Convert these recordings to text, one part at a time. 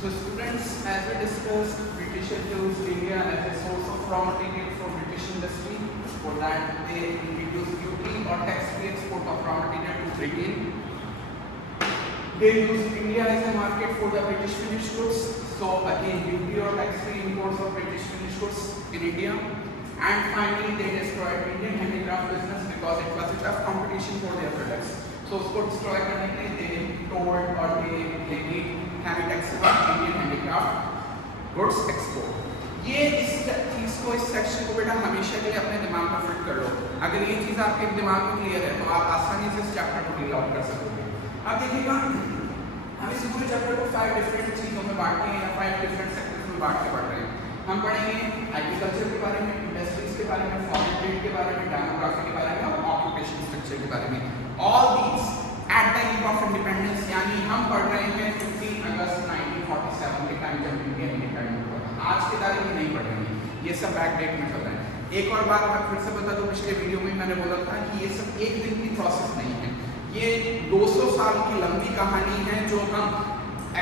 So students, as we discussed, British used India as a source of raw material for British industry. For that, they introduced duty or tax-free export of raw material to Britain. They used India as a market for the British finished goods. So again, duty or tax-free imports of British finished goods in India. And finally, they destroyed Indian handicraft business because it was a tough competition for their products. So उसको destroy करने के लिए they told or they made heavy taxes on Indian handicraft goods export. ये इस चीज को, इस section को बेटा हमेशा के लिए अपने दिमाग में फिट कर लो. अगर ये चीज आपके दिमाग में क्लियर है तो आप आसानी से इस चैप्टर को डील आउट कर सकते हो. अब देखिएगा, हम इस पूरे चैप्टर को 5 डिफरेंट चीजों में बांट के या 5 डिफरेंट सेक्टर्स में बांट के पढ़ रहे हैं. हम पढ़ेंगे एग्रीकल्चर के बारे में, इंडस्ट्रीज के बारे में, फॉरेन ट्रेड के बारे में, डेमोग्राफी के बारे में और ऑक्यूपेशन स्ट्रक्चर के बारे में. All these at the eve of independence, यानी हम पढ़ रहे हैं 15 अगस्त 1947 के टाइम जब इंडिया इंडिपेंडेंट हुआ था. आज के तारीख में नहीं पढ़ रहे हैं, ये सब बैक डेट में चल रहा है. एक और बात मैं फिर से बता दूं, पिछले वीडियो में मैंने बोला था कि ये सब एक दिन की प्रोसेस नहीं है, ये 200 साल की लंबी कहानी है जो हम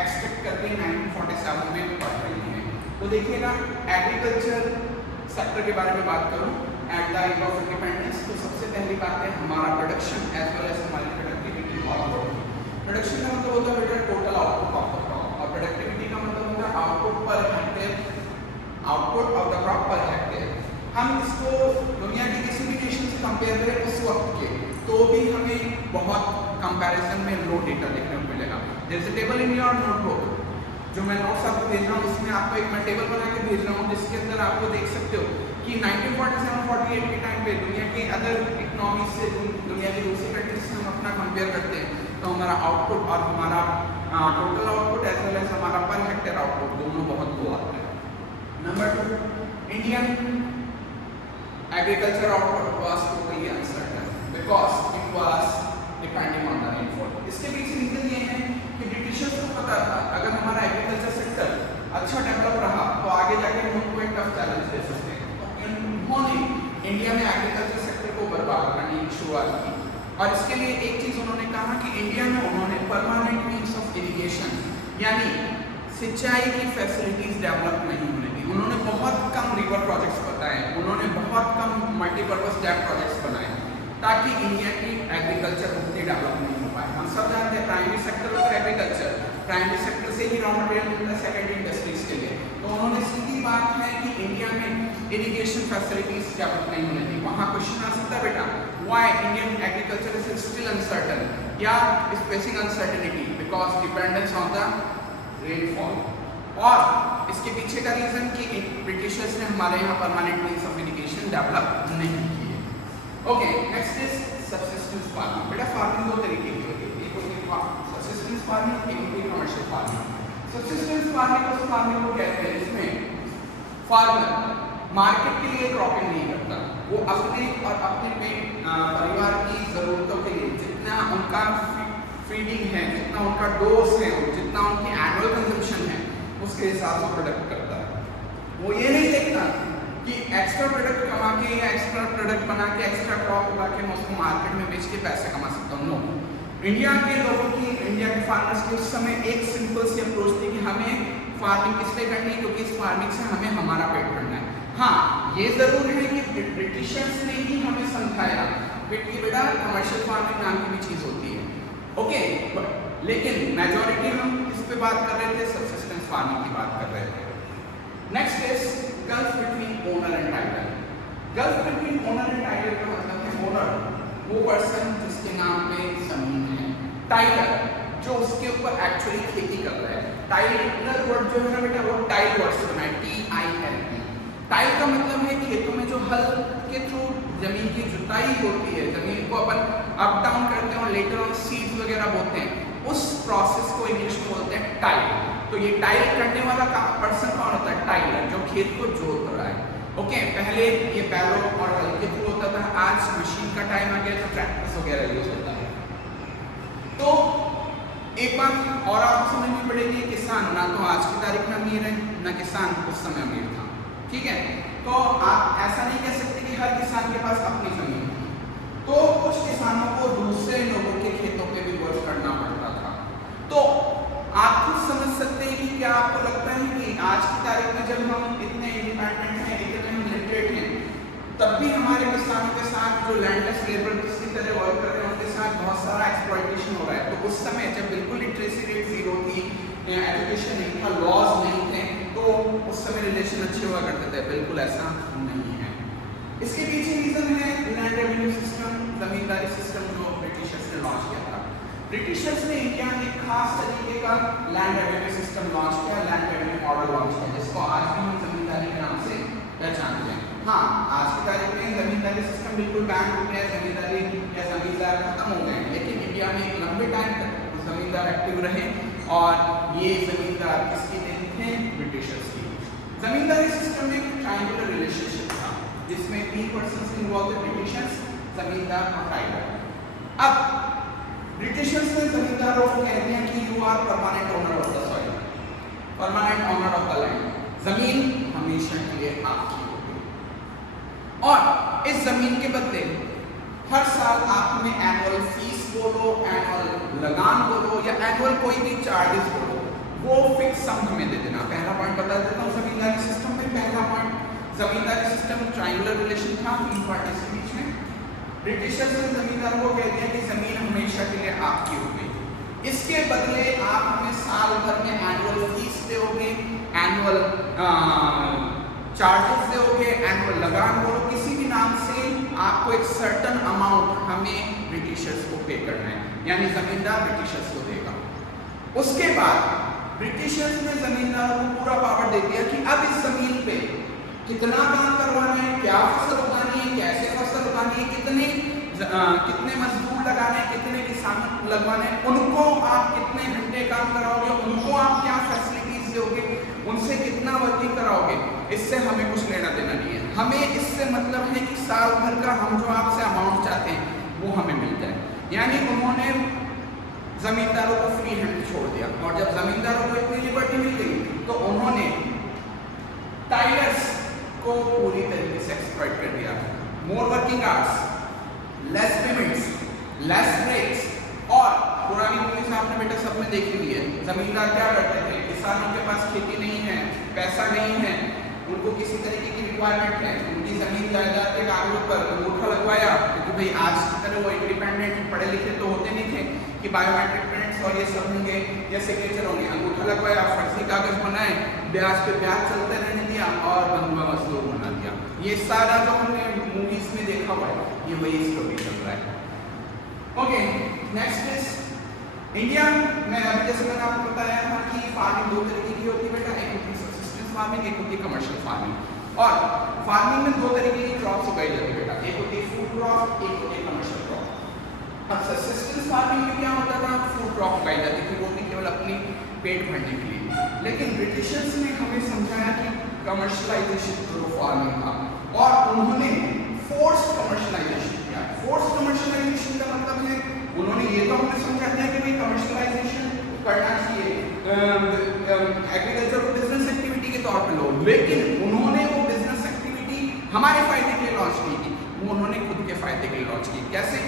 एक्सपेक्ट करके 1947 में पढ़ रहे हैं. तो देखिएगा, एग्रीकल्चर सेक्टर के बारे में बात करूं at the eve of independence, तो सबसे पहली बात है हमारा प्रोडक्शन एज वेल एज हमारी प्रोडक्टिविटी और आउटपुट. प्रोडक्शन का मतलब होता है बेटा total output of the crop, और प्रोडक्टिविटी का मतलब होता है आउटपुट पर hectare, output of the crop per hectare. हम इसको दुनिया के किसी भी नेशन से कंपेयर करें उस वक्त के, तो भी हमें बहुत कंपैरिजन में लो डेटा देखने को मिलेगा. There is a table in your notebook, जो मैं नोट्स आपको भेज रहा हूँ उसमें आपको एक मैं टेबल बना के भेज रहा हूँ जिसके अंदर आपको देख सकते हो कि 1947-48 के टाइम पे दुनिया के अदर इकोनॉमी से, दुनिया की दूसरी कंट्रीज से हम अपना कंपेयर करते हैं तो हमारा आउटपुट और हमारा total output as well as हमारा पर हेक्टेयर आउटपुट दोनों बहुत लो आता है. Number 2, Indian agriculture output was totally uncertain because it was depending on the rainfall. इसके पीछे रीजन ये है कि ब्रिटिशर्स को पता था अगर हमारा एग्रीकल्चर सेक्टर अच्छा डेवलप रहा तो आगे जाके हम उनको एक टफ चैलेंज दे सकते हैं. तो उन्होंने इंडिया में एग्रीकल्चर सेक्टर को बर्बाद करने की शुरुआत की, और इसके लिए एक चीज उन्होंने कहा कि इंडिया में उन्होंने परमानेंट मीन्स ऑफ इरिगेशन यानी सिंचाई की फैसिलिटीज डेवलप नहीं होने दी. उन्होंने बहुत कम रिवर प्रोजेक्ट्स बताए, उन्होंने बहुत कम मल्टीपर्पज डैम प्रोजेक्ट्स बनाए ताकि इंडिया की एग्रीकल्चर उतनी डेवलप नहीं हो पाए. हम सब जानते हैं प्राइमरी सेक्टर होता है एग्रीकल्चर, प्राइमरी सेक्टर से ही रॉ मटेरियल मिलता है सेकेंडरी इंडस्ट्रीज के लिए. तो उन्होंने सीधी बात है कि इंडिया में इरिगेशन फैसिलिटीज डेवलप नहीं होने दी. वहाँ क्वेश्चन आ सकता है बेटा, why Indian agriculture is still uncertain, या is facing uncertainty because dependence on the rainfall. और इसके पीछे का रीजन कि ब्रिटिशर्स ने हमारे यहाँ permanent means of irrigation develop नहीं किए. Okay, next is subsistence farming. बेटा फार्मिंग दो तरीके की होती है, एक होती है सब्सिस्टेंस फार्मिंग, एक होती है कमर्शियल फार्मिंग. सब्सिस्टेंस फार्मिंग उस फार्मिंग को कहते हैं जिसमें फार्मर मार्केट के लिए क्रॉपिंग नहीं करता, वो अपने और अपने परिवार की ज़रूरतों के लिए जितना उनका फीडिंग है, जितना उनका डोज है, जितना उनकी एनुअल कंजम्पशन है उसके हिसाब से प्रोडक्ट करता है. वो ये नहीं देखता कि एक्स्ट्रा प्रोडक्ट कमा के या एक्स्ट्रा प्रोडक्ट बना के एक्स्ट्रा क्रॉप उगा के मैं उसको मार्केट में बेच के पैसे कमा सकता हूँ. नो, इंडिया के लोगों की, इंडिया के फार्मर्स की उस समय एक सिंपल सी अप्रोच थी कि हमें फार्मिंग किस लिए करनी है, क्योंकि इस फार्मिंग से हमें हमारा पेट भरना है. हाँ, ये जरूर है कि ब्रिटिशर्स ने ही हमें समझाया कि बेटा कमर्शियल फार्मिंग नाम की भी चीज़ होती है. ओके, लेकिन मेजॉरिटी हम इस पे बात कर रहे थे, सब्सिस्टेंस फार्मिंग की बात कर रहे थे. Next is gulf between owner and title. Gulf between owner and title का मतलब है ओनर वो पर्सन जिसके नाम पे जमीन है, टाइटल जो उसके ऊपर एक्चुअली खेती कर रहा है. टाइटल वर्ड जो है ना बेटा वो टाइल वर्ड से बना है, TILE. टाइल का मतलब है खेतों में जो हल के थ्रू जमीन की जुताई होती है, जमीन को अपन अप डाउन करते हैं और लेटर ऑन सीड्स वगैरह बोते हैं, उस प्रोसेस को इंग्लिश में बोलते हैं टाइल. तो ये टाइल करने वाला पर्सन कौन होता है? टाइलर, जो खेत को जोत रहा है. ओके, पहले ये बैलों और हल के थ्रू होता था, आज मशीन का टाइम आ गया तो ट्रैक्टर्स वगैरह यूज होता है. तो एक बात और आपको समझनी पड़ेगी, किसान ना तो आज की तारीख में अमीर है ना किसान उस समय अमीर था. ठीक है, तो आप ऐसा नहीं कह सकते कि हर किसान के पास अपनी जमीन है. तो कुछ किसानों को दूसरे लोगों के खेतों पे भी वर्क करना पड़ता था. तो आप खुद समझ सकते हैं कि क्या आपको आज की तारीख में जब हम इतने इंडिपेंडेंट हैं, इतने हम लिटरेट हैं, तब भी हमारे किसानों के साथ जो लैंडलेस लेबर की तरह वर्क कर रहे हैं उनके साथ बहुत सारा एक्सप्लॉइटेशन हो रहा है। तो उस समय जब बिल्कुल लिटरेसी रेट जीरो थी, एजुकेशन नहीं था, लॉज नहीं थे, तो उस समय रिलेशन अच्छे हुआ करते थे। बिल्कुल ऐसा नहीं है। इसके पीछे रीजन है लैंड रेवेन्यू सिस्टम, जमींदारी सिस्टम जो ब्रिटिशर्स ने लॉन्च किया था। ब्रिटिशर्स ने इंडिया में एक खास तरीके का लैंड रेवेन्यू सिस्टम लॉन्च किया, लैंड रेवेन्यू मॉडल लॉन्च किया, जिसको आज भी हम जमींदारी के नाम से पहचानते हैं। हाँ, आज की तारीख में जमींदारी सिस्टम बिल्कुल बैन हो गया, जमींदारी या जमींदार खत्म हो गए, लेकिन इंडिया में एक लंबे टाइम तक जमींदार एक्टिव रहे और ये जमींदार किसकी देन थे? ब्रिटिशर्स की। जमींदारी सिस्टम में एक ट्रायंगुलर रिलेशनशिप था जिसमें 3 पर्सन्स इन्वॉल्व थे, ब्रिटिशर्स, जमींदार और टाइगर। अब ब्रिटिशर्स ने जमींदारों को कह दिया कि you are permanent owner of the soil, permanent owner of the land, जमीन हमेशा के लिए आपकी होगी और इस जमीन के बदले हर साल आप हमें एनुअल फीस बोलो, एनुअल लगान बोलो या एनुअल कोई भी चार्जेस बोलो, वो फिक्स सम हमें दे देना। पहला पॉइंट बता देता हूँ जमींदारी सिस्टम में। पहला पॉइंट, जमींदारी सिस्टम ट्रायंगुलर रिलेशन था 3 पार्टीज के बीच में। ब्रिटिशर्स ने जमींदारों को कह दिया कि जमीन हमेशा के लिए आपकी होगी, इसके बदले आप हमें साल भर में एनुअल फीस दोगे, एनुअल चार्जेस दोगे, एनुअल लगान बोलो, किसी भी नाम से आपको एक सर्टन अमाउंट हमें ब्रिटिशर्स को पे करना है, यानी जमींदार ब्रिटिशर्स को देगा। उसके बाद ब्रिटिशर्स ने जमींदारों को पूरा पावर दे दिया कि अब इस जमीन पे कितना काम करवाना है, क्या फसल उगानी है, कैसे फसल उगानी है, कितने मजदूर लगाने हैं, कितने किसान लगवाने हैं, उनको आप कितने घंटे काम कराओगे, उनको आप क्या फैसिलिटीज दोगे, उनसे कितना वर्किंग कराओगे, इससे हमें कुछ लेना देना नहीं है। हमें इससे मतलब है कि साल भर का हम जो आपसे अमाउंट चाहते हैं वो हमें मिल जाए। यानी उन्होंने जमींदारों को फ्री हैंड छोड़ दिया और जब जमींदारों को इतनी लिबर्टी मिल गई तो उन्होंने टाइगर्स को पूरी तरीके से एक्सप्लॉइट कर दिया। More working hours, less payments, less breaks और पुरानी मूवीज आपने बेटा सब में देखी हुई है। जमींदार क्या करते थे? किसानों के पास खेती नहीं है, पैसा नहीं है, उनको किसी तरीके की रिक्वायरमेंट है, उनकी जमीन जायदाद के कागजों पर अंगूठा लगवाया, क्योंकि भाई आज की तरह वो इंडिपेंडेंट पढ़े लिखे तो होते नहीं थे कि बायोमेट्रिक प्रिंट्स और ये सब होंगे या सिग्नेचर होंगे। अंगूठा लगवाया, फर्जी कागज बनाए, ब्याज पे ब्याज चलते रहने दिया और बंधुआ मजदूर बना दिया। ये सारा जो हमने मूवीज में देखा हुआ है ये वही स्टोरी चल रहा है। ओके, नेक्स्ट इज इंडिया में। अभी जैसे मैंने आपको बताया था कि फार्मिंग 2 तरीके की होती है बेटा, एक होती है सब्सिस्टेंस फार्मिंग, एक होती है कमर्शियल फार्मिंग। और फार्मिंग में 2 तरीके की क्रॉप्स उगाई जाती है बेटा, एक होती है फूड क्रॉप, एक होती है कमर्शियल क्रॉप। अब सब्सिस्टेंस फार्मिंग में क्या होता था? फूड क्रॉप उगाई जाती थी, वो भी केवल अपनी पेट भरने के लिए। लेकिन ब्रिटिशर्स ने हमें समझाया कि कमर्शियलाइजेशन थ्रू फार्मिंग था और उन्होंने फोर्स्ड कमर्शियलाइजेशन किया। फोर्स्ड कमर्शियलाइजेशन का मतलब है उन्होंने ये तो हमें समझा दिया कि भाई कमर्शियलाइजेशन करना चाहिए एग्रीकल्चर को बिजनेस एक्टिविटी के तौर पे लो, लेकिन उन्होंने वो बिजनेस एक्टिविटी हमारे फायदे के लिए लॉन्च नहीं की, वो उन्होंने खुद के फायदे के लिए लॉन्च की। कैसे?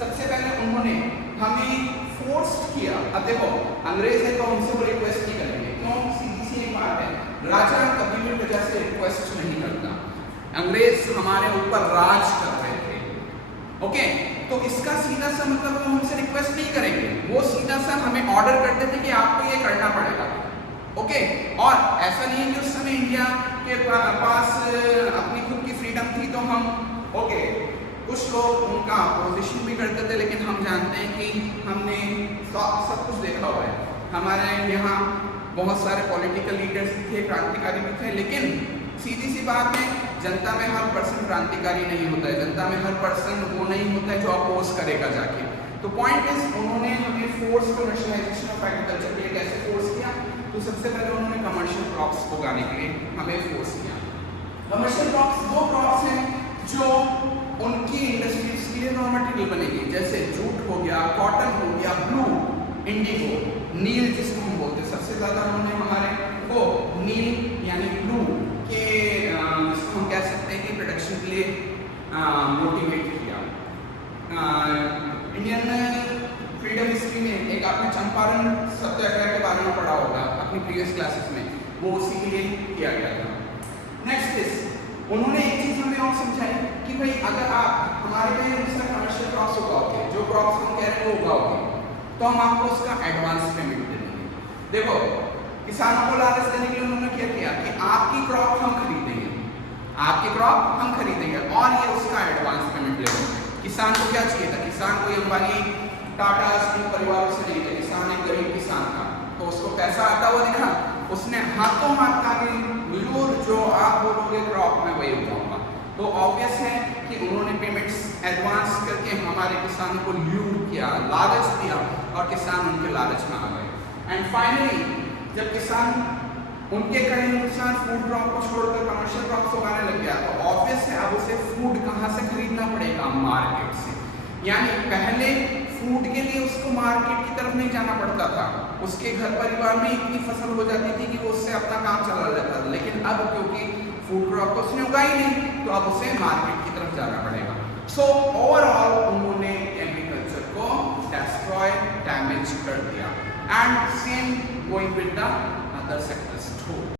सबसे पहले उन्होंने हमें फोर्स किया। अब देखो अंग्रेज है तो हमसे वो रिक्वेस्ट नहीं करेंगे, क्यों? सीधी सी एक बात है, राजा कभी भी प्रजा से रिक्वेस्ट नहीं करता। अंग्रेज हमारे ऊपर राज कर रहे थे, ओके? तो इसका सीधा सा मतलब वो हमसे रिक्वेस्ट नहीं करेंगे, वो सीधा सा हमें ऑर्डर करते थे कि आपको ये करना पड़ेगा, ओके? और ऐसा नहीं है कि उस समय इंडिया के पास अपनी खुद की फ्रीडम थी तो हम, ओके, कुछ लोग उनका अपोजिशन भी करते थे, लेकिन हम जानते हैं कि हमने सब कुछ देखा हुआ है। हमारे यहाँ बहुत सारे पॉलिटिकल लीडर्स भी थे, क्रांतिकारी भी थे, लेकिन सीधी सी बात है जनता में हर पर्सन क्रांतिकारी नहीं होता है, जनता में हर पर्सन वो नहीं होता है जो अपोज करेगा जाके। तो पॉइंट इज उन्होंने हमें फोर्स कमर्शियलाइजेशन ऑफ एग्रीकल्चर के लिए कैसे फोर्स किया? तो सबसे पहले उन्होंने कमर्शियल क्रॉप्स उगाने के लिए हमें फोर्स किया। कमर्शियल क्रॉप्स 2 क्रॉप्स हैं जो उनकी इंडस्ट्रीज के लिए रॉ मटेरियल बनेगी, जैसे जूट हो गया, कॉटन हो गया, ब्लू, इंडिगो, नील जिसको हम बोलते हैं। सबसे ज़्यादा उन्होंने हमारे को नील यानी ब्लू के जिसको हम कह सकते हैं कि प्रोडक्शन के लिए मोटिवेट किया। इंडियन फ्रीडम हिस्ट्री में एक आपने चंपारण सत्याग्रह के बारे में पढ़ा होगा अपनी प्रीवियस क्लासेस में। वो उसी के लिए किया गया था। नेक्स्ट इज उन्होंने एक चीज हमें और समझाई कि भाई अगर आप हमारे पे कमर्शियल क्रॉप्स उगाओगे, जो क्रॉप्स हम कह रहे हैं वो उगाओगे, तो हम आपको उसका एडवांस पेमेंट दे देंगे। देखो किसानों को लालच देने के लिए उन्होंने क्या किया कि आपकी क्रॉप हम खरीदेंगे, आपकी क्रॉप हम खरीदेंगे और ये उसका एडवांस पेमेंट ले लेंगे। किसान को क्या चाहिए था? किसान को अंबानी टाटा इन परिवारों से नहीं था, किसान एक गरीब किसान था, तो उसको पैसा आता हुआ दिखा, उसने हाथों हाथ कहा कि ल्यूर जो आप बोलोगे क्रॉप में वही उगाऊंगा। तो ऑब्वियस है कि उन्होंने पेमेंट्स एडवांस करके हमारे किसानों को ल्यूर किया, लालच दिया और किसान उनके लालच में आ गए। एंड फाइनली जब किसान उनके कहे अनुसार फूड क्रॉप को छोड़कर कमर्शियल क्रॉप्स उगाने लग गया, तो ऑब्वियस है अब उसे फूड कहाँ से खरीदना पड़ेगा? मार्केट से। यानी पहले फूड के लिए उसको मार्केट की तरफ नहीं जाना पड़ता था, उसके घर परिवार में इतनी फसल हो जाती थी कि वो उससे अपना काम चला जाता था। लेकिन अब क्योंकि फूड क्रॉप तो उसने उगाई नहीं, तो अब उसे मार्केट की तरफ जाना पड़ेगा। सो ओवरऑल उन्होंने एग्रीकल्चर को डिस्ट्रॉय, डैमेज कर दिया। And same going with the other sectors to.